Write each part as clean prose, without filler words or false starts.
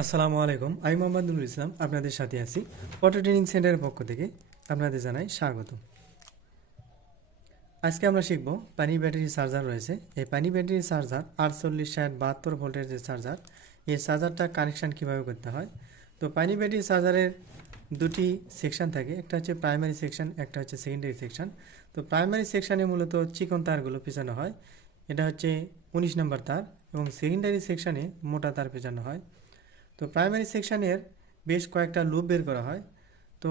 আসসালামু আলাইকুম, আমি মোহাম্মদ নুরুল ইসলাম আপনাদের সাথে আছি। অটো ট্রেনিং সেন্টারের পক্ষ থেকে আপনাদের জানাই স্বাগত। আজকে আমরা শিখব পানি ব্যাটারি চার্জার রয়েছে। এই পানি ব্যাটারি চার্জার 48, 60, 72 ভোল্টের যে চার্জার, এই চার্জারটা কানেকশান কীভাবে করতে হয়। তো পানি ব্যাটারি চার্জারের দুটি সেকশন থাকে, একটা হচ্ছে প্রাইমারি সেকশন, একটা হচ্ছে সেকেন্ডারি সেকশন। তো প্রাইমারি সেকশানে মূলত চিকন তারগুলো পেঁচানো হয়, এটা হচ্ছে 19 নম্বর তার, এবং সেকেন্ডারি সেকশানে মোটা তার পেঁচানো হয়। তো প্রাইমারি সেকশানের বেশ কয়েকটা লুপ বের করা হয়। তো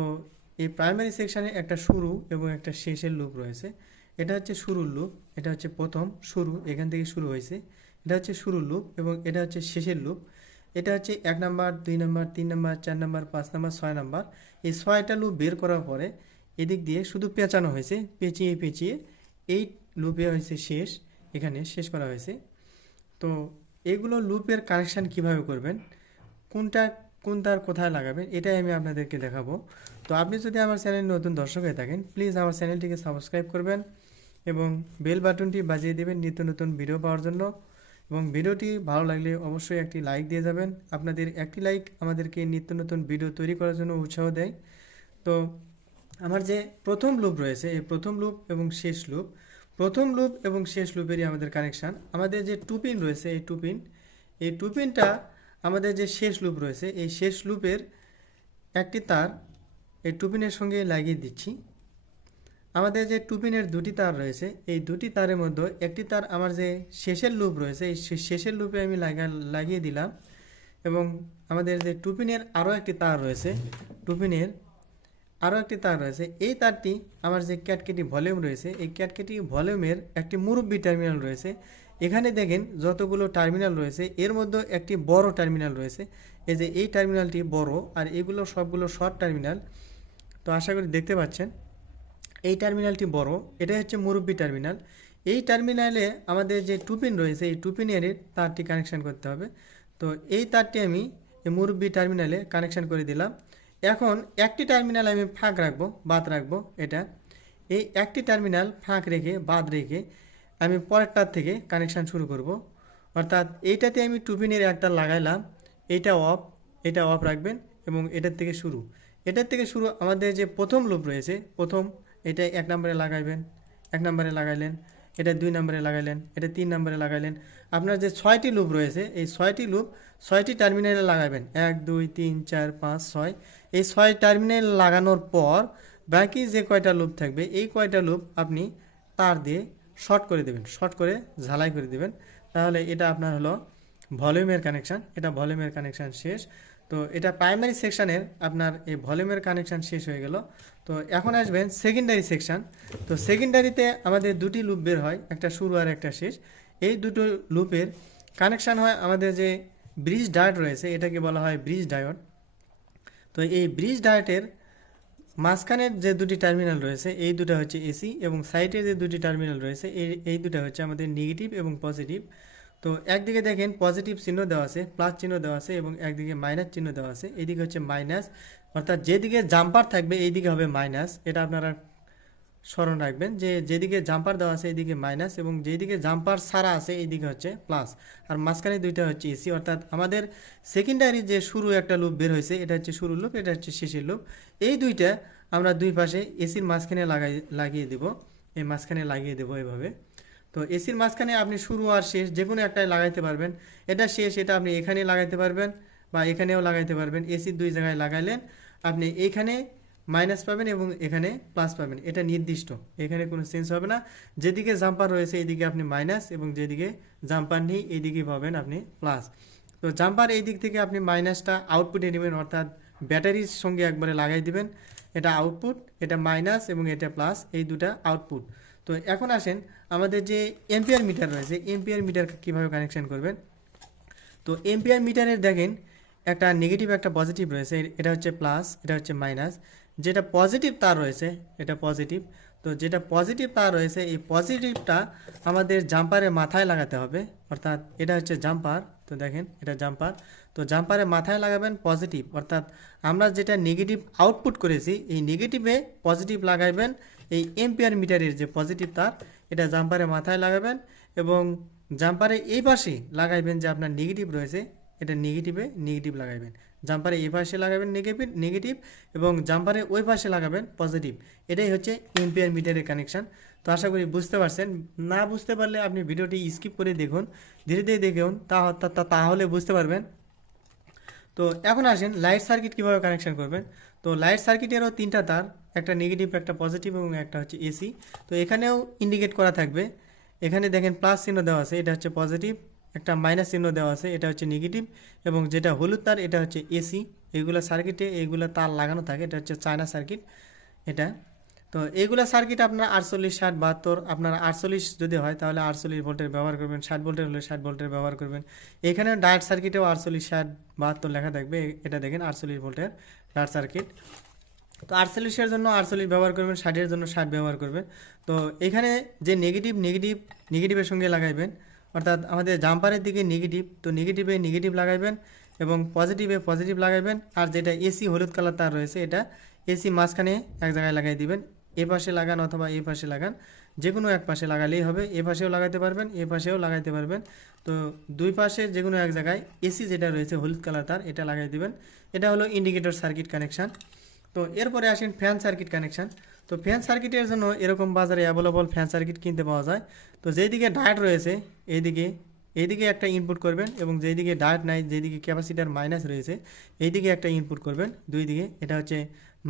এই প্রাইমারি সেকশানে একটা শুরু এবং একটা শেষের লুপ রয়েছে। এটা হচ্ছে শুরুর লুপ, এটা হচ্ছে প্রথম শুরু, এখান থেকে শুরু হয়েছে। এটা হচ্ছে শুরুর লুপ এবং এটা হচ্ছে শেষের লুপ। এটা হচ্ছে 1 number, 2 number, 3 number, 4 number, 5 number, 6 number. এই 6টা লুপ বের করার পরে এদিক দিয়ে শুধু পেঁচানো হয়েছে, পেঁচিয়ে পেঁচিয়ে এই লুপে হয়েছে শেষ, এখানে শেষ করা হয়েছে। তো এগুলো লুপের কানেকশান কিভাবে করবেন, কোনটা কোন তার কোথায় লাগাবেন, এটাই আমি আপনাদেরকে দেখাবো। তো আপনি যদি আমার চ্যানেল নতুন দর্শক হয়ে থাকেন, প্লিজ আমার চ্যানেলটিকে সাবস্ক্রাইব করবেন এবং বেল বাটনটি বাজিয়ে দেবেন নিত্য নতুন ভিডিও পাওয়ার জন্য। এবং ভিডিওটি ভালো লাগলে অবশ্যই একটি লাইক দিয়ে যাবেন। আপনাদের একটি লাইক আমাদেরকে নিত্য নতুন ভিডিও তৈরি করার জন্য উৎসাহ দেয়। তো আমার যে প্রথম লুপ রয়েছে, এই প্রথম লুপ এবং শেষ লুপ, প্রথম লুপ এবং শেষ লুপেরই আমাদের কানেকশান। আমাদের যে টুপিন রয়েছে, এই টুপিনটা আমাদের যে শেষ লুপ রয়েছে, এই শেষ লুপের একটি তার এই টুপিনের সঙ্গে লাগিয়ে দিচ্ছি। আমাদের যে টুপিনের দুটি তার রয়েছে, এই দুটি তারের মধ্যে একটি তার আমার যে শেষের লুপ রয়েছে, এই শেষের লুপে আমি লাগিয়ে দিলাম। এবং আমাদের যে টুপিনের আরও একটি তার রয়েছে, টুপিনের আরও একটি তার রয়েছে, এই তারটি আমার যে ক্যাটকেটি ভলিউম রয়েছে, এই ক্যাটকেটি ভলিউমের একটি মুরব্বি টার্মিনাল রয়েছে। এখানে দেখেন যতগুলো টার্মিনাল রয়েছে, এর মধ্যে একটি বড় টার্মিনাল রয়েছে। এই যে এই টার্মিনালটি বড়, আর এগুলো সবগুলো শর্ট টার্মিনাল। তো আশা করি দেখতে পাচ্ছেন, এই টার্মিনালটি বড়, এটাই হচ্ছে মুরব্বি টার্মিনাল। এই টার্মিনালে আমাদের যে টুপিন রয়েছে, এই টুপিনের তারটি কানেকশান করতে হবে। তো এই তারটি আমি এই মুরব্বি টার্মিনালে কানেকশান করে দিলাম। এখন একটি টার্মিনাল আমি ফাঁক রাখবো, বাদ রাখবো। এই একটি টার্মিনাল ফাঁক রেখে বাদ রেখে আমি পরেরটার থেকে কানেকশান শুরু করব। অর্থাৎ এইটাতে আমি টুপিনের একটা লাগাইলাম, এটা অফ রাখবেন এবং এটার থেকে শুরু আমাদের যে প্রথম লুপ রয়েছে, এটা 1 নম্বরে লাগাইবেন, 1 নম্বরে লাগাইলেন, এটা 2 নম্বরে লাগাইলেন, এটা 3 নম্বরে লাগাইলেন। আপনার যে 6টি লুপ রয়েছে, এই 6টি লুপ 6টি টার্মিনালে লাগাবেন, 1 2 3 4 5 6। এই 6 টার্মিনাল লাগানোর পর বাকি যে কয়টা লুপ থাকবে, এই কয়টা লুপ আপনি তার দিয়ে শর্ট করে দেবেন, শর্ট করে ঝালাই করে দেবেন। তাহলে এটা আপনার হলো ভলিউমের কানেকশান, এটা ভলিউমের কানেকশান শেষ। তো এটা প্রাইমারি সেকশানের আপনার এই ভলিউমের কানেকশান শেষ হয়ে গেল। তো এখন আসবেন সেকেন্ডারি সেকশান। তো সেকেন্ডারিতে আমাদের দুটি লুপ বের হয়, একটা শুরু আর একটা শেষ। এই দুটো লুপের কানেকশান হয় আমাদের যে ব্রিজ ডায়োড রয়েছে, এটাকে বলা হয় ব্রিজ ডায়োড। তো এই ব্রিজ ডায়োডের মাঝখানের যে দুটি টার্মিনাল রয়েছে, এই দুটো হচ্ছে এসি, এবং সাইডের যে দুটি টার্মিনাল রয়েছে, এই দুটো হচ্ছে আমাদের নেগেটিভ এবং পজিটিভ। তো একদিকে দেখেন পজিটিভ চিহ্ন দেওয়া আছে, প্লাস চিহ্ন দেওয়া আছে, এবং একদিকে মাইনাস চিহ্ন দেওয়া আছে। এইদিকে হচ্ছে মাইনাস, অর্থাৎ যেদিকে জাম্পার থাকবে এইদিকে হবে মাইনাস। এটা আপনারা স্মরণ রাখবেন যে যেদিকে জাম্পার দেওয়া আছে এইদিকে মাইনাস, এবং যেদিকে জাম্পার ছাড়া আছে এইদিকে হচ্ছে প্লাস। আর মাঝখানে দুইটা হচ্ছে এসি। অর্থাৎ আমাদের সেকেন্ডারি যে শুরু একটা লুপ বের হয়েছে, এটা হচ্ছে শুরুর লুপ, এটা হচ্ছে শেষের লুপ। এই দুইটা আমরা দুই পাশে এসির মাঝখানে লাগিয়ে দেব, এই মাঝখানে লাগিয়ে দেব এভাবে। তো এসির মাঝখানে আপনি শুরু আর শেষ যে কোনো একটাই লাগাইতে পারবেন। এটা শেষ, এটা আপনি এখানে লাগাইতে পারবেন বা এখানেও লাগাইতে পারবেন। এসির দুই জায়গায় লাগাইলেন, আপনি এইখানে মাইনাস পাবেন এবং এখানে প্লাস পাবেন। এটা নির্দিষ্ট, এখানে কোনো চেঞ্জ হবে না। যেদিকে জাম্পার রয়েছে এইদিকে আপনি মাইনাস, এবং যেদিকে জাম্পার নেই এইদিকে পাবেন আপনি প্লাস। তো জাম্পার এই দিক থেকে আপনি মাইনাসটা আউটপুটে নেবেন, অর্থাৎ ব্যাটারির সঙ্গে একবারে লাগাই দিবেন। এটা আউটপুট, এটা মাইনাস এবং এটা প্লাস, এই দুটা আউটপুট। তো এখন আসেন আমাদের যে এম্পিয়ার মিটার রয়েছে, এম্পিয়ার মিটার কীভাবে কানেকশন করবেন। তো এম্পিয়ার মিটারের দেখেন একটা নেগেটিভ একটা পজিটিভ রয়েছে, এটা হচ্ছে প্লাস, এটা হচ্ছে মাইনাস। যেটা পজিটিভ তার রয়েছে এটা পজিটিভ। তো যেটা পজিটিভ তার রয়েছে, এই পজিটিভটা আমাদের জাম্পারের মাথায় লাগাতে হবে, অর্থাৎ এটা হচ্ছে জাম্পার। তো দেখেন এটা জাম্পার। তো জাম্পারের মাথায় লাগাবেন পজিটিভ, অর্থাৎ আমরা যেটা নেগেটিভ আউটপুট করেছি এই নেগেটিভে পজিটিভ লাগাইবেন। এই এম্পিয়ার মিটারের যে পজিটিভ তার, এটা জাম্পারের মাথায় লাগাবেন এবং জাম্পারে এই পাশে লাগাইবেন যে আপনার নেগেটিভ রয়েছে, এটা নেগেটিভ লাগাবেন। জাম্পারে এই পাশে লাগাবেন নেগেটিভ এবং জাম্পারে ওই পাশে লাগাবেন পজিটিভ। এটাই হচ্ছে এম্পিয়ার মিটারের কানেকশান। তো আশা করি বুঝতে পারছেন। না বুঝতে পারলে আপনি ভিডিওটি স্কিপ করে দেখুন, ধীরে ধীরে দেখুন, তাহলে বুঝতে পারবেন। তো এখন আসেন লাইট সার্কিট কীভাবে কানেকশন করবেন। তো লাইট সার্কিটেরও তিনটা তার, একটা নেগেটিভ, একটা পজিটিভ এবং একটা হচ্ছে এসি। তো এখানেও ইন্ডিকেট করা থাকবে। এখানে দেখেন প্লাস চিহ্ন দেওয়া আছে, এটা হচ্ছে পজিটিভ, একটা মাইনাস চিহ্ন দেওয়া আছে, এটা হচ্ছে নেগেটিভ, এবং যেটা হলুদ তার এটা হচ্ছে এসি। এইগুলো সার্কিটে এইগুলো তার লাগানো থাকে, এটা হচ্ছে চায়না সার্কিট এটা। তো এইগুলা সার্কিট আপনার 48, 60, 72, আপনার 48 যদি হয় তাহলে 48 ভোল্টের ব্যবহার করবেন, 60 ভোল্টের হলে 60 ভোল্টের ব্যবহার করবেন। এখানে ডায়েট সার্কিটেও 48, 60, 72 লেখা থাকবে, এটা দেখেন 48 ভোল্টের ডায়েট সার্কিট। তো 48-এর জন্য 48 ব্যবহার করবেন, 60-এর জন্য 60 ব্যবহার করবেন। তো এখানে যে নেগেটিভের সঙ্গে লাগাইবেন, অর্থাৎ আমাদের জাম্পারের দিকে নেগেটিভ, তো নেগেটিভ লাগাইবেন এবং পজিটিভ লাগাইবেন। আর যেটা এসি হলুদ কালার তার রয়েছে, এটা এসি মাঝখানে এক জায়গায় লাগাই দিবেন। এ পাশে লাগান অথবা এ পাশে লাগান, যে কোনো এক পাশে লাগালেই হবে। এ পাশেও লাগাইতে পারবেন, এ পাশেও লাগাইতে পারবেন। তো দুই পাশে যে কোনো এক জায়গায় এসি যেটা রয়েছে হলুদ কালার তার, এটা লাগাই দিবেন। এটা হলো ইন্ডিকেটর সার্কিট কানেকশান। তো এরপরে আসেন ফ্যান সার্কিট কানেকশান। তো ফ্যান সার্কিটের জন্য এরকম বাজারে অ্যাভেলেবল ফ্যান সার্কিট কিনতে পাওয়া যায়। তো যেদিকে ডায়েট রয়েছে এইদিকে একটা ইনপুট করবেন, এবং যেদিকে ডায়েট নাই, যেদিকে ক্যাপাসিটার মাইনাস রয়েছে এইদিকে একটা ইনপুট করবেন, দুই দিকে। এটা হচ্ছে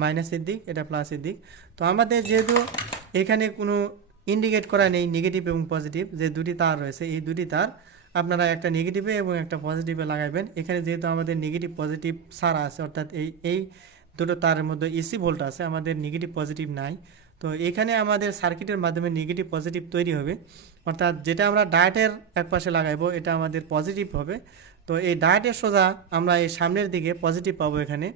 মাইনাসের দিক, এটা প্লাসের দিক। তো আমাদের যেহেতু এখানে কোনো ইন্ডিকেট করা নেই নেগেটিভ এবং পজিটিভ, যে দুটি তার রয়েছে, এই দুটি তার আপনারা একটা নেগেটিভে এবং একটা পজিটিভে লাগাবেন। এখানে যেহেতু আমাদের নেগেটিভ পজিটিভ সারা আছে, অর্থাৎ এই দুটো তারের মধ্যে এসি ভোল্ট আছে, আমাদের নেগেটিভ পজিটিভ নাই। তো এখানে আমাদের সার্কিটের মাধ্যমে নেগেটিভ পজিটিভ তৈরি হবে, অর্থাৎ যেটা আমরা ডায়েটের এক পাশে লাগাইবো এটা আমাদের পজিটিভ হবে। তো এই ডায়েটের সোজা আমরা এই সামনের দিকে পজিটিভ পাবো এখানে।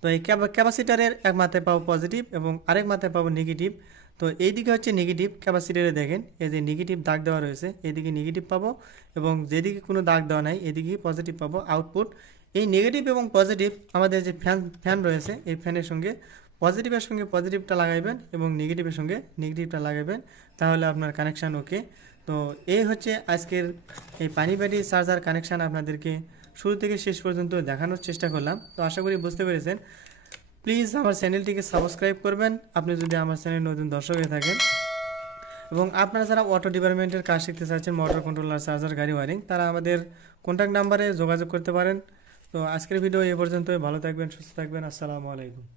তো এই ক্যাপাসিটারের এক মাথায় পাবো পজিটিভ এবং আরেক মাথায় পাবো নেগেটিভ। তো এইদিকে হচ্ছে নেগেটিভ, ক্যাপাসিটারে দেখেন এই যে নেগেটিভ দাগ দেওয়া রয়েছে, এইদিকে নেগেটিভ পাবো, এবং যেদিকে কোনো দাগ দেওয়া নাই এদিকে পজিটিভ পাবো আউটপুট। এই নেগেটিভ এবং পজিটিভ আমাদের যে ফ্যান রয়েছে, এই ফ্যানের সঙ্গে পজিটিভের সঙ্গে পজিটিভটা লাগাইবেন এবং নেগেটিভের সঙ্গে নেগেটিভটা লাগাইবেন, তাহলে আপনার কানেকশান ওকে। তো এই হচ্ছে আজকের এই পানি ব্যাটারি চার্জার কানেকশান, আপনাদেরকে শুরু থেকে শেষ পর্যন্ত দেখানোর চেষ্টা করলাম। তো আশা করি বুঝতে পেরেছেন। প্লিজ আমার চ্যানেলটিকে সাবস্ক্রাইব করবেন আপনি যদি আমার চ্যানেল নতুন দর্শক হয়ে থাকেন, এবং আপনারা যারা অটো ডিপার্টমেন্টের কাজ শিখতে চাচ্ছেন, মোটর কন্ট্রোলার, চার্জার, গাড়ি ওয়ারিং, তারা আমাদের কন্ট্যাক্ট নাম্বারে যোগাযোগ করতে পারেন। তো আজকের ভিডিও এ পর্যন্ত। ভালো থাকবেন, সুস্থ থাকবেন। আসসালামু আলাইকুম।